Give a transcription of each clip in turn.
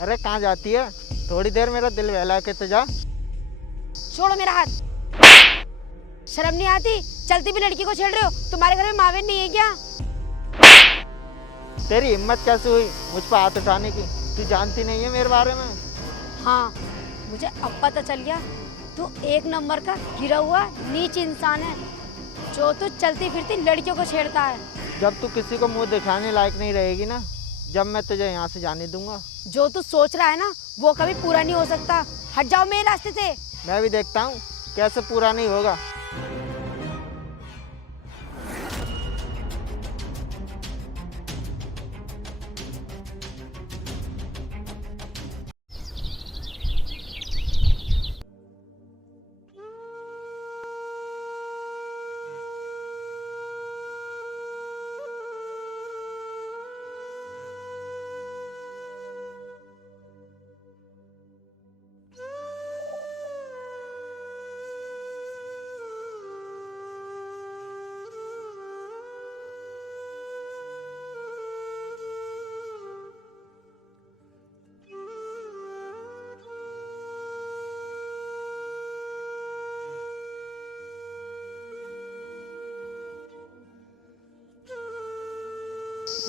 अरे कहाँ जाती है, थोड़ी देर मेरा दिल बहला के तो जा। छोड़ो मेरा हाथ। शर्म नहीं आती? चलती भी लड़की को छेड़ रहे हो। तुम्हारे घर में मावेन नहीं है क्या? तेरी हिम्मत कैसे हुई मुझ पर हाथ उठाने की? तू जानती नहीं है मेरे बारे में। हाँ, मुझे अब पता चल गया। तू एक नंबर का गिरा हुआ नीच इंसान है, जो तू चलती फिरती लड़कियों को छेड़ता है। जब तू किसी को मुंह दिखाने लायक नहीं रहेगी ना, जब मैं तुझे यहाँ से जाने दूंगा। जो तू सोच रहा है ना, वो कभी पूरा नहीं हो सकता। हट जाओ मेरे रास्ते से। मैं भी देखता हूँ कैसे पूरा नहीं होगा।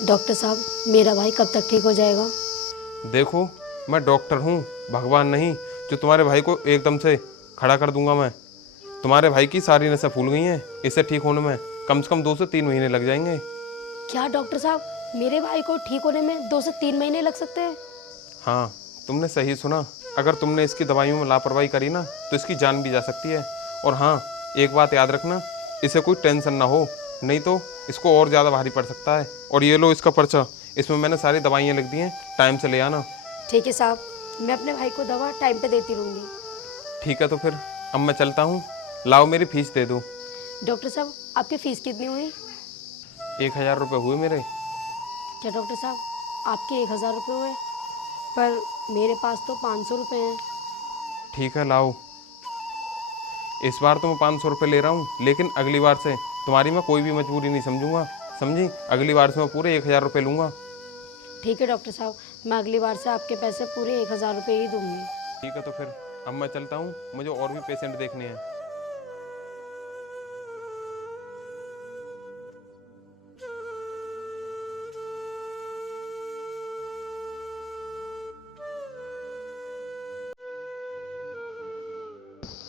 डॉक्टर साहब, मेरा भाई कब तक ठीक हो जाएगा? देखो, मैं डॉक्टर हूँ, भगवान नहीं, जो तुम्हारे भाई को एकदम से खड़ा कर दूंगा। मैं तुम्हारे भाई की सारी नसें फूल गई हैं, इसे ठीक होने में कम से कम 2 से 3 महीने लग जाएंगे। क्या डॉक्टर साहब, मेरे भाई को ठीक होने में 2 से 3 महीने लग सकते हैं? हाँ, तुमने सही सुना। अगर तुमने इसकी दवाइयों में लापरवाही करी ना, तो इसकी जान भी जा सकती है। और हाँ, एक बात याद रखना, इसे कोई टेंशन ना हो, नहीं तो इसको और ज़्यादा भारी पड़ सकता है। और ये लो इसका पर्चा, इसमें मैंने सारी दवाइयाँ लिख दी हैं, टाइम से ले आना। ठीक है साहब, मैं अपने भाई को दवा टाइम पे देती रहूँगी। ठीक है, तो फिर अब मैं चलता हूँ। लाओ मेरी फीस दे दो। डॉक्टर साहब, आपकी फ़ीस कितनी हुई? 1000 रुपये हुए मेरे। क्या डॉक्टर साहब, आपके 1000 रुपये हुए? पर मेरे पास तो 500 रुपये हैं। ठीक है, लाओ। इस बार तो मैं 500 रुपये ले रहा हूँ, लेकिन अगली बार से तुम्हारी मैं कोई भी मजबूरी नहीं समझूंगा, समझी? अगली बार से मैं पूरे 1000 रुपये लूँगा। ठीक है डॉक्टर साहब, मैं अगली बार से आपके पैसे पूरे 1000 रुपये ही दूँगी। ठीक है, तो फिर अब मैं चलता हूँ, मुझे और भी पेशेंट देखने हैं।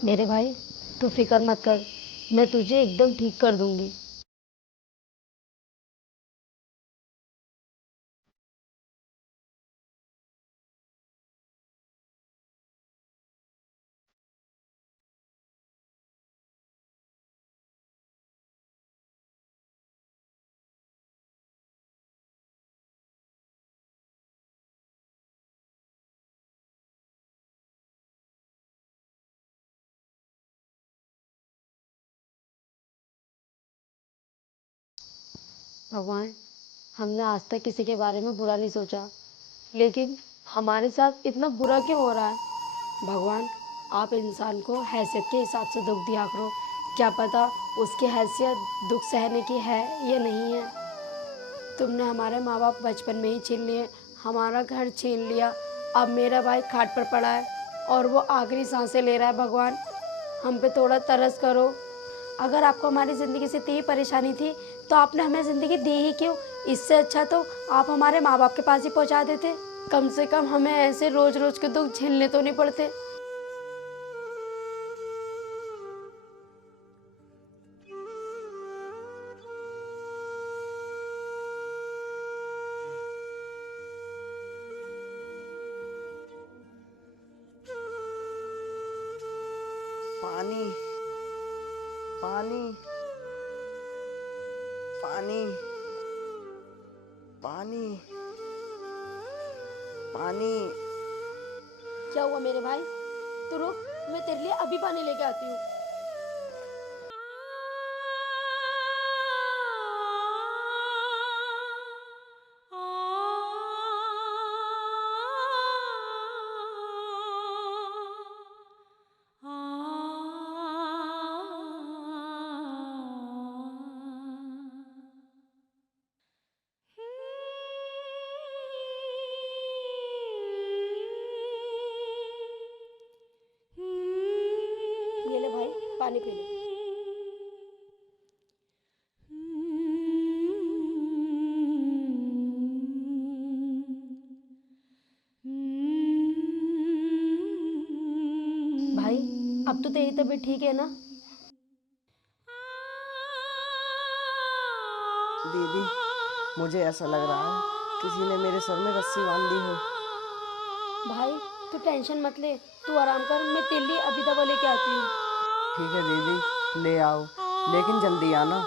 मेरे भाई, तू फिक्र मत कर, मैं तुझे एकदम ठीक कर दूँगी। भगवान, हमने आज तक किसी के बारे में बुरा नहीं सोचा, लेकिन हमारे साथ इतना बुरा क्यों हो रहा है? भगवान, आप इंसान को हैसियत के हिसाब से दुख दिया करो। क्या पता उसकी हैसियत दुख सहने की है या नहीं है। तुमने हमारे माँ बाप बचपन में ही छीन लिए, हमारा घर छीन लिया। अब मेरा भाई खाट पर पड़ा है और वो आखिरी सांसें ले रहा है। भगवान, हम पे थोड़ा तरस करो। अगर आपको हमारी ज़िंदगी से इतनी परेशानी थी, तो आपने हमें ज़िंदगी दी ही क्यों? इससे अच्छा तो आप हमारे माँ बाप के पास ही पहुँचा देते। कम से कम हमें ऐसे रोज़ रोज़ के दुख झेलने तो नहीं पड़ते। पानी पानी पानी पानी पानी। क्या हुआ मेरे भाई? तू रुक, मैं तेरे लिए अभी पानी लेके आती हूँ। पानी पी ले। भाई अब तो तेरी तबीयत ठीक है ना? दीदी, मुझे ऐसा लग रहा है किसी ने मेरे सर में रस्सी बांध दी हो। भाई तू टेंशन मत ले, तू आराम कर, मैं तेरे लिए अभी दवा लेके आती हूँ। ठीक है दीदी, ले आओ, लेकिन जल्दी आना।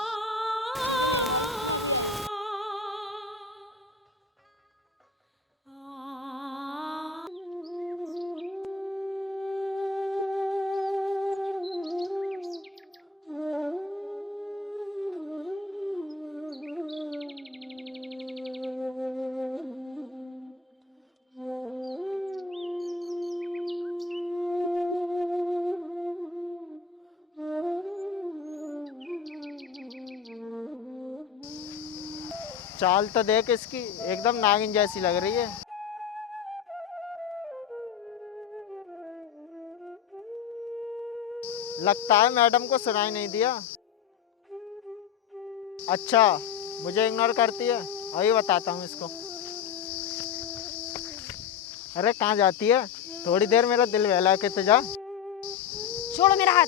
चाल तो देख इसकी, एकदम नागिन जैसी लग रही है। लगता है मैडम को सुनाई नहीं दिया। अच्छा, मुझे इग्नोर करती है, अभी बताता हूँ इसको। अरे कहाँ जाती है? थोड़ी देर मेरा दिल बहला के तो जा। छोड़ो मेरा हाथ,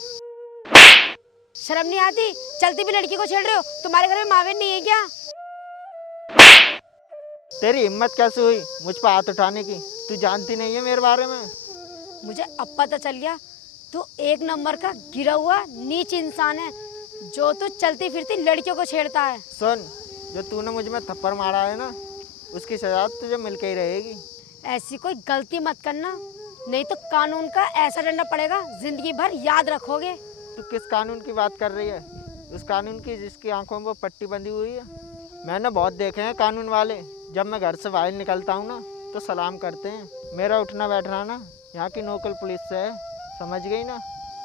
शर्म नहीं आती? चलती भी लड़की को छेड़ रहे हो? तुम्हारे घर में मावेन नहीं है क्या? तेरी हिम्मत कैसे हुई मुझ पर हाथ उठाने की? तू जानती नहीं है मेरे बारे में। मुझे अब पता चल गया, तू एक नंबर का गिरा हुआ नीच इंसान है, जो तू चलती फिरती लड़कियों को छेड़ता है। सुन, जो तूने मुझ में थप्पड़ मारा है ना, उसकी सजा तुझे मिल के ही रहेगी। ऐसी कोई गलती मत करना, नहीं तो कानून का ऐसा डंडा पड़ेगा, जिंदगी भर याद रखोगे। तू किस कानून की बात कर रही है? उस कानून की जिसकी आंखों में वो पट्टी बंधी हुई है। मैंने बहुत देखे हैं कानून वाले, जब मैं घर से बाहर निकलता हूँ ना तो सलाम करते हैं। मेरा उठना बैठना ना यहाँ की लोकल पुलिस से है, समझ गई ना?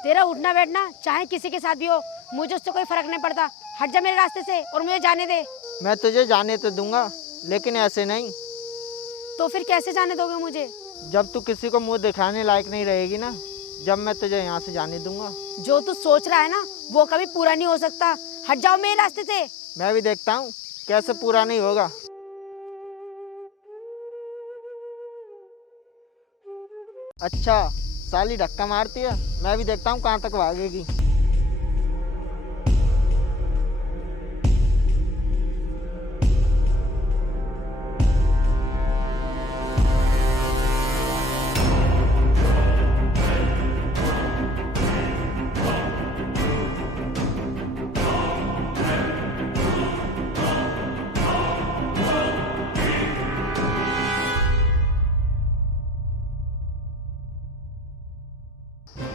तेरा उठना बैठना चाहे किसी के साथ भी हो, मुझे उससे कोई फर्क नहीं पड़ता। हट जा मेरे रास्ते से और मुझे जाने दे। मैं तुझे जाने तो दूंगा, लेकिन ऐसे नहीं। तो फिर कैसे जाने दोगे मुझे? जब तू किसी को मुंह दिखाने लायक नहीं रहेगी ना, जब मैं तुझे यहाँ से जाने दूंगा। जो तू सोच रहा है ना वो कभी पूरा नहीं हो सकता। हट जाओ मेरे रास्ते से। मैं भी देखता हूँ कैसे पूरा नहीं होगा। अच्छा, साली धक्का मारती है, मैं भी देखता हूँ कहाँ तक भागेगी।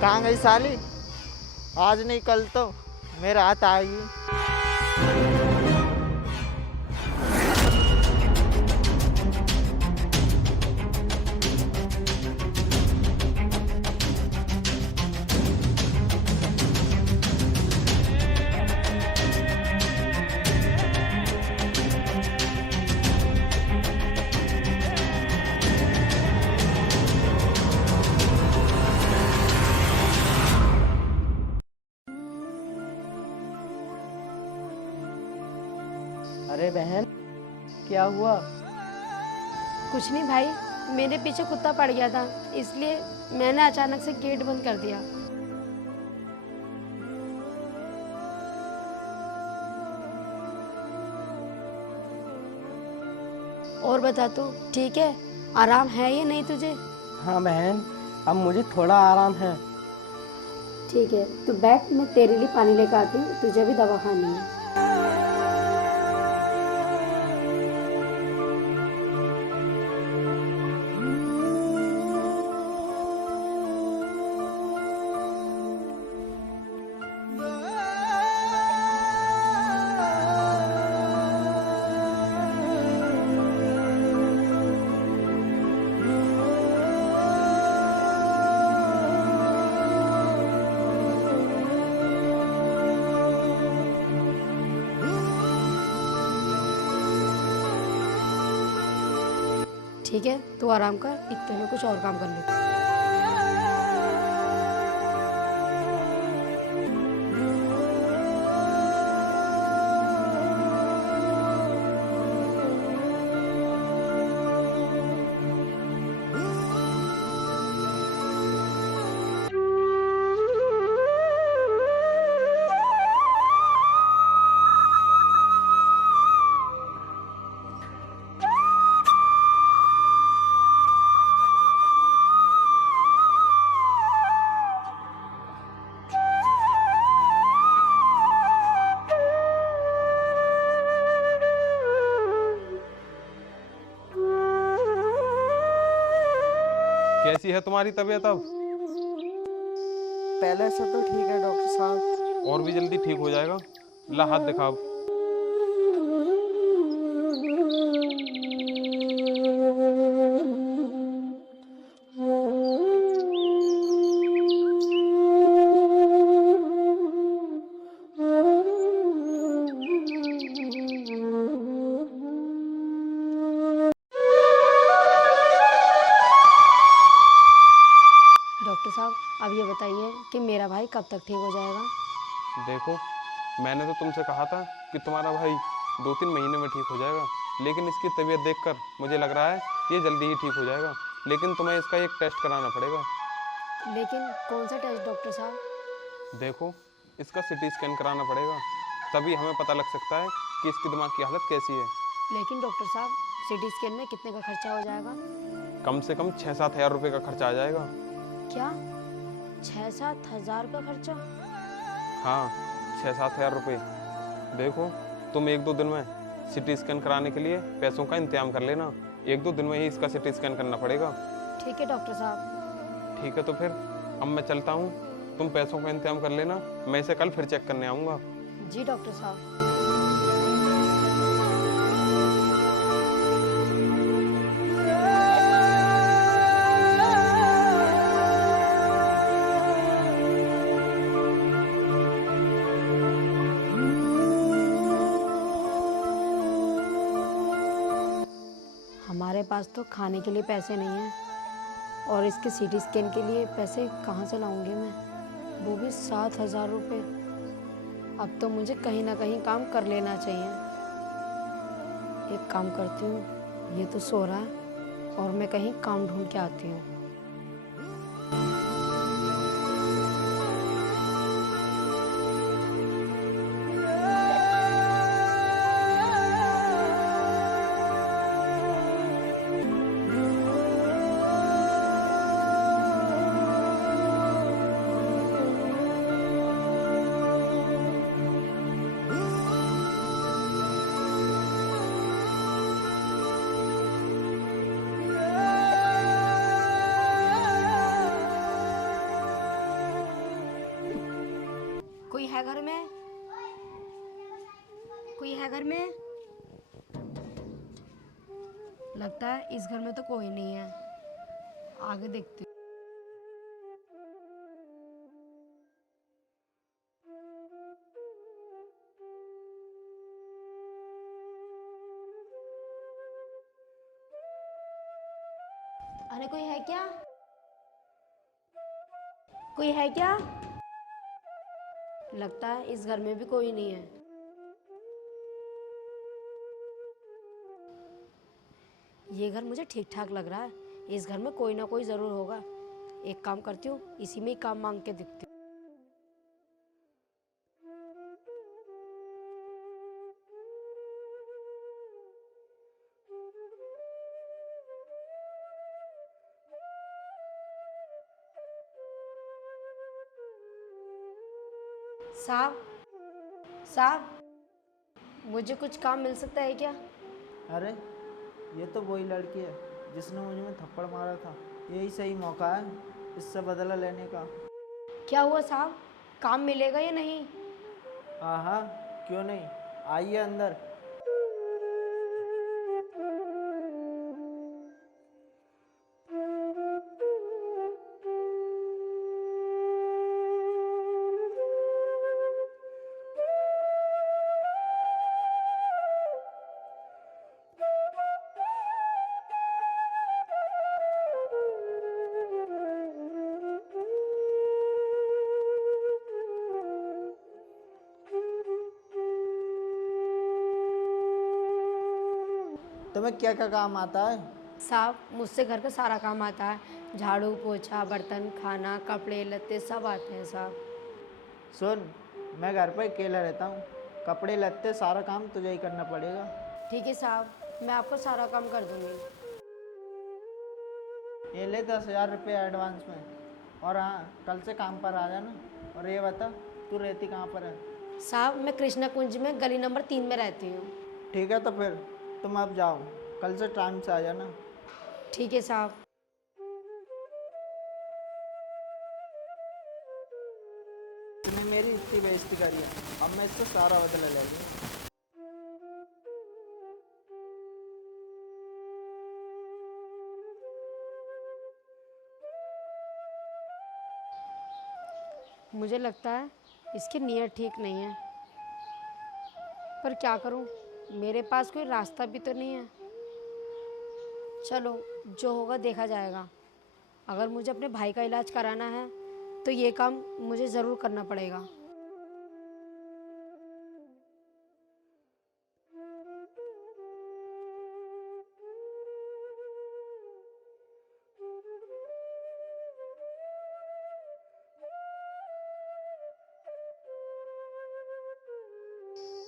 कहाँ गई साली? आज नहीं कल तो मेरे हाथ आएगी। अरे बहन, क्या हुआ? कुछ नहीं भाई, मेरे पीछे कुत्ता पड़ गया था, इसलिए मैंने अचानक से गेट बंद कर दिया। और बता तू ठीक है? आराम है या नहीं तुझे? हाँ बहन, अब मुझे थोड़ा आराम है। ठीक है, तू बैठ, मैं तेरे लिए पानी लेकर आती हूँ, तुझे भी दवा खानी है। ठीक है, तू आराम कर, इतने में कुछ और काम कर लेते। कैसी है तुम्हारी तबीयत अब? पहले से तो ठीक है डॉक्टर साहब। और भी जल्दी ठीक हो जाएगा। ला हाथ दिखाओ। डॉक्टर साहब, अब ये बताइए कि मेरा भाई कब तक ठीक हो जाएगा? देखो, मैंने तो तुमसे कहा था कि तुम्हारा भाई 2-3 महीने में ठीक हो जाएगा, लेकिन इसकी तबीयत देखकर मुझे लग रहा है ये जल्दी ही ठीक हो जाएगा। लेकिन तुम्हें इसका एक टेस्ट कराना पड़ेगा। लेकिन कौन सा टेस्ट डॉक्टर साहब? देखो, इसका सिटी स्कैन कराना पड़ेगा, तभी हमें पता लग सकता है कि इसकी दिमाग की हालत कैसी है। लेकिन डॉक्टर साहब, सिटी स्कैन में कितने का खर्चा हो जाएगा? कम से कम 6-7 हज़ार रुपये का खर्चा आ जाएगा। क्या 6-7 हज़ार का खर्चा? हाँ, 6-7 हज़ार रुपये। देखो, तुम 1-2 दिन में सिटी स्कैन कराने के लिए पैसों का इंतजाम कर लेना। 1-2 दिन में ही इसका सिटी स्कैन करना पड़ेगा। ठीक है डॉक्टर साहब। ठीक है, तो फिर अब मैं चलता हूँ। तुम पैसों का इंतजाम कर लेना, मैं इसे कल फिर चेक करने आऊँगा। जी डॉक्टर साहब। हमारे पास तो खाने के लिए पैसे नहीं हैं और इसके सीटी स्कैन के लिए पैसे कहाँ से लाऊंगी मैं, वो भी 7,000 रुपये। अब तो मुझे कहीं ना कहीं काम कर लेना चाहिए। एक काम करती हूँ, ये तो सो रहा है और मैं कहीं काम ढूंढ के आती हूँ। कोई है घर में? कोई है घर में? लगता है इस घर में तो कोई नहीं है। आगे देखती हूँ। अरे कोई है क्या? कोई है क्या? लगता है इस घर में भी कोई नहीं है। ये घर मुझे ठीक ठाक लग रहा है, इस घर में कोई ना कोई जरूर होगा। एक काम करती हूँ, इसी में ही काम मांग के दिखती हूँ। साहब, साहब, मुझे कुछ काम मिल सकता है क्या? अरे ये तो वही लड़की है जिसने मुझे में थप्पड़ मारा था। यही सही मौका है इससे बदला लेने का। क्या हुआ साहब, काम मिलेगा या नहीं? हाँ हाँ, क्यों नहीं, आइए अंदर। तुम्हें क्या क्या काम आता है? साहब, मुझसे घर का सारा काम आता है। झाड़ू पोछा, बर्तन, खाना, कपड़े लत्ते सब आते हैं साहब। सुन, मैं घर पर अकेला रहता हूँ, कपड़े लत्ते सारा काम तुझे ही करना पड़ेगा। ठीक है साहब, मैं आपको सारा काम कर दूंगी। ये ले 10,000 रुपये एडवांस में। और हाँ, कल से काम पर आ जाना। और ये बता, तू रहती कहाँ पर है? साहब, मैं कृष्णा कुंज में गली नंबर 3 में रहती हूँ। ठीक है, तो फिर तुम अब जाओ, कल से टाइम से आ जाना। ठीक है साहब। बेइज्जती करी है, अब मैं इसको सारा बदला ले लूँगा। मुझे लगता है इसकी नीयत ठीक नहीं है, पर क्या करूं, मेरे पास कोई रास्ता भी तो नहीं है। चलो, जो होगा देखा जाएगा। अगर मुझे अपने भाई का इलाज कराना है तो ये काम मुझे ज़रूर करना पड़ेगा।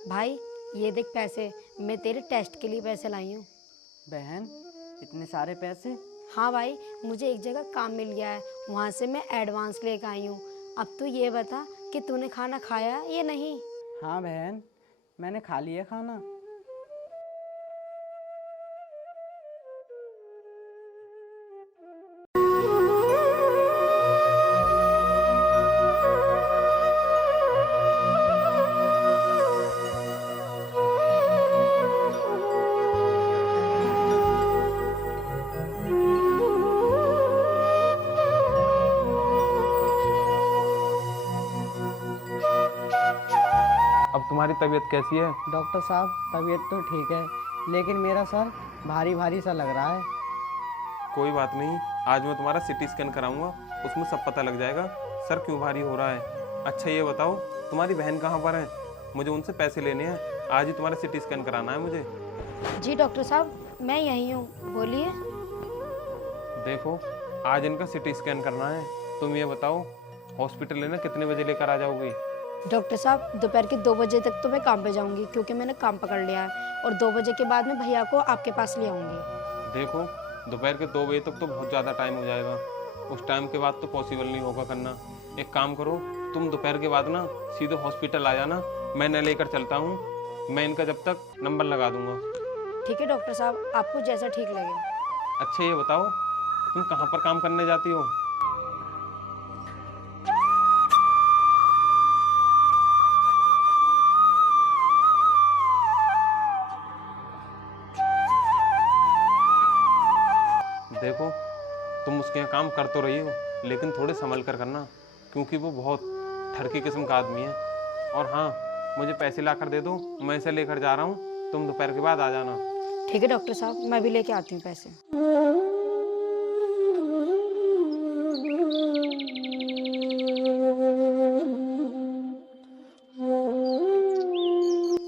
भाई, ये देख पैसे, मैं तेरे टेस्ट के लिए पैसे लाई हूँ। बहन, इतने सारे पैसे? हाँ भाई, मुझे एक जगह काम मिल गया है, वहाँ से मैं एडवांस लेकर आई हूँ। अब तू ये बता कि तूने खाना खाया या नहीं? हाँ बहन, मैंने खा लिया खाना। अब तुम्हारी तबीयत कैसी है? डॉक्टर साहब, तबीयत तो ठीक है, लेकिन मेरा सर भारी भारी सा लग रहा है। कोई बात नहीं, आज मैं तुम्हारा सिटी स्कैन कराऊंगा, उसमें सब पता लग जाएगा सर क्यों भारी हो रहा है। अच्छा ये बताओ, तुम्हारी बहन कहाँ पर है? मुझे उनसे पैसे लेने हैं, आज ही तुम्हारा सिटी स्कैन कराना है मुझे। जी डॉक्टर साहब, मैं यहीं हूँ, बोलिए। देखो, आज इनका सिटी स्कैन करना है। तुम ये बताओ, हॉस्पिटल लेना कितने बजे लेकर आ जाओगी? डॉक्टर साहब, दोपहर के 2 बजे तक तो मैं काम पे जाऊंगी, क्योंकि मैंने काम पकड़ लिया है, और 2 बजे के बाद मैं भैया को आपके पास ले आऊँगी। देखो, दोपहर के 2 बजे तक तो बहुत ज़्यादा टाइम हो जाएगा, उस टाइम के बाद तो पॉसिबल नहीं होगा करना। एक काम करो, तुम दोपहर के बाद ना सीधे हॉस्पिटल आ जाना, मैं न लेकर चलता हूँ, मैं इनका जब तक नंबर लगा दूंगा। ठीक है डॉक्टर साहब, आपको जैसा ठीक लगे। अच्छा ये बताओ, तुम कहाँ पर काम करने जाती हो? देखो, तुम उसके यहाँ काम कर तो रही हो, लेकिन थोड़े संभल कर करना, क्योंकि वो बहुत ठरकी किस्म का आदमी है। और हाँ, मुझे पैसे ला कर दे दो, मैं इसे लेकर जा रहा हूँ, तुम दोपहर के बाद आ जाना। ठीक है डॉक्टर साहब, मैं भी लेके आती हूँ पैसे।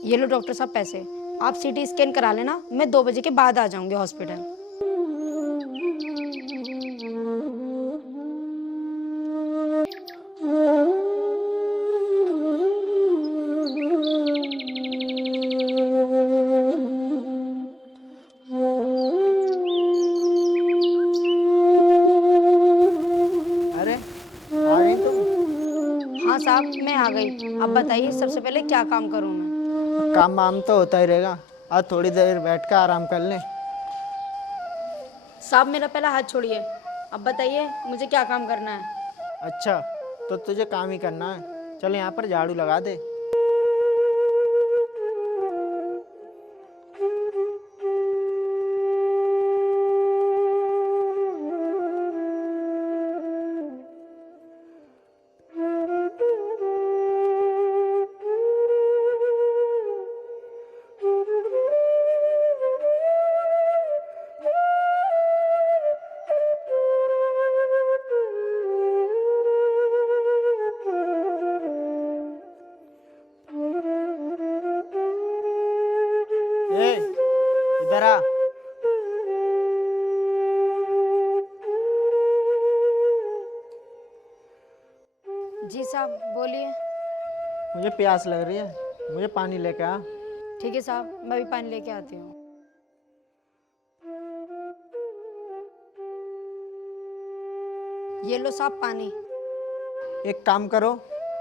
ये लो डॉक्टर साहब पैसे, आप सीटी स्कैन करा लेना, मैं 2 बजे के बाद आ जाऊंगी हॉस्पिटल। अरे आ गई तुम? हाँ साहब, मैं आ गई। अब बताइए सबसे पहले क्या काम करूँ मैं? काम वाम तो होता ही रहेगा, आज थोड़ी देर बैठ कर आराम कर लें। साहब मेरा पहला हाथ छोड़िए, अब बताइए मुझे क्या काम करना है? अच्छा, तो तुझे काम ही करना है, चल यहाँ पर झाड़ू लगा दे। ए, इधर आ। जी साहब, बोलिए। मुझे प्यास लग रही है, मुझे पानी लेके आ। ठीक है साहब, मैं भी पानी लेके आती हूँ। ये लो साहब पानी। एक काम करो,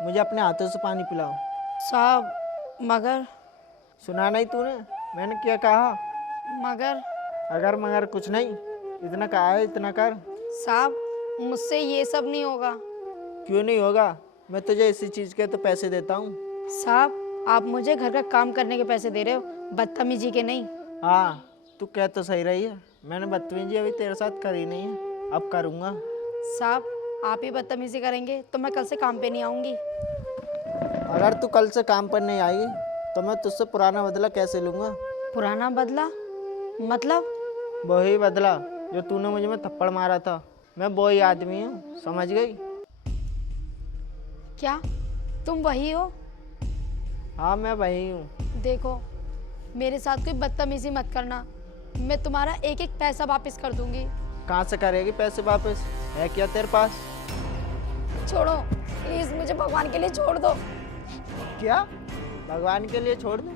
मुझे अपने हाथों से पानी पिलाओ। साहब मगर सुना नहीं तूने, मैंने क्या कहा? मगर अगर मगर कुछ नहीं, इतना कहा है इतना कर। साहब, मुझसे ये सब नहीं होगा। क्यों नहीं होगा? मैं तुझे इसी चीज़ के तो पैसे देता हूँ। साहब आप मुझे घर का काम करने के पैसे दे रहे हो, बदतमीजी के नहीं। हाँ, तू कह तो सही रही है, मैंने बदतमीजी अभी तेरे साथ करी नहीं है, अब करूँगा। साहब आप ही बदतमीजी करेंगे तो मैं कल से काम पे नहीं आऊँगी। अगर तू कल से काम पर नहीं आई तो मैं तुझसे पुराना बदला कैसे लूँगा? पुराना बदला मतलब? वही बदला जो तूने मुझे में थप्पड़ मारा था, मैं वही आदमी हूँ, समझ गई? क्या तुम वही हो? हाँ मैं वही हूँ। देखो मेरे साथ कोई बदतमीजी मत करना, मैं तुम्हारा एक एक पैसा वापस कर दूंगी। कहाँ से करेगी पैसे वापस? है क्या तेरे पास? छोड़ो प्लीज, मुझे भगवान के लिए छोड़ दो। क्या भगवान के लिए छोड़ दूँ?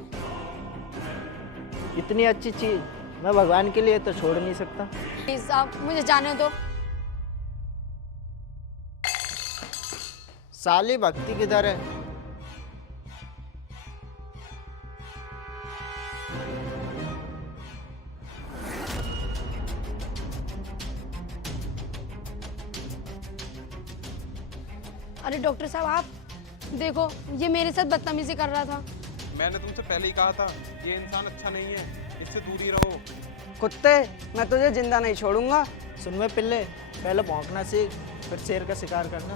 इतनी अच्छी चीज़ मैं भगवान के लिए तो छोड़ नहीं सकता। प्लीज साहब मुझे जाने दो। साली भक्ति किधर है? अरे डॉक्टर साहब आप देखो, ये मेरे साथ बदतमीजी कर रहा था। मैंने तुमसे पहले ही कहा था ये इंसान अच्छा नहीं है, इससे दूर ही रहो। कुत्ते, मैं तुझे जिंदा नहीं छोड़ूंगा। सुन में पिल्ले, पहले भौंकना सीख, फिर शेर का शिकार करना।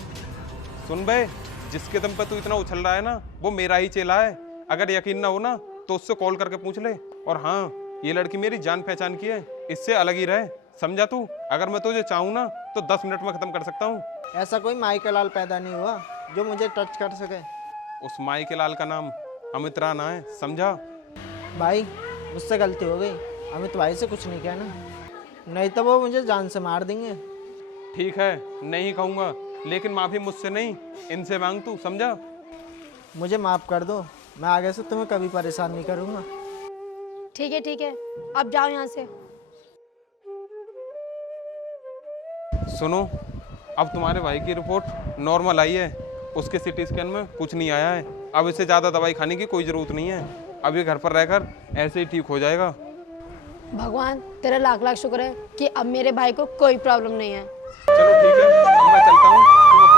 सुन बे, जिसके दम पे तू इतना उछल रहा है ना, वो मेरा ही चेला है। अगर यकीन ना हो ना तो उससे कॉल करके पूछ ले। और हाँ, ये लड़की मेरी जान पहचान की है, इससे अलग ही रहे, समझा तू? अगर मैं तुझे चाहूँ ना तो 10 मिनट में खत्म कर सकता हूँ। ऐसा कोई माई का लाल पैदा नहीं हुआ जो मुझे टच कर सके। उस माई के लाल का नाम अमित राणा है, समझा? भाई मुझसे गलती हो गई, अमित भाई से कुछ नहीं कहना, नहीं तो वो मुझे जान से मार देंगे। ठीक है, नहीं कहूँगा, लेकिन माफी मुझसे नहीं, इनसे मांग तू, समझा? मुझे माफ़ कर दो, मैं आगे से तुम्हें कभी परेशान नहीं करूँगा। ठीक है, अब जाओ यहाँ से। सुनो, अब तुम्हारे भाई की रिपोर्ट नॉर्मल आई है, उसके सिटी स्कैन में कुछ नहीं आया है। अब इसे ज़्यादा दवाई खाने की कोई ज़रूरत नहीं है, अब ये घर पर रहकर ऐसे ही ठीक हो जाएगा। भगवान तेरा लाख लाख शुक्र है कि अब मेरे भाई को कोई प्रॉब्लम नहीं है। चलो ठीक है, अब मैं चलता हूँ, तुम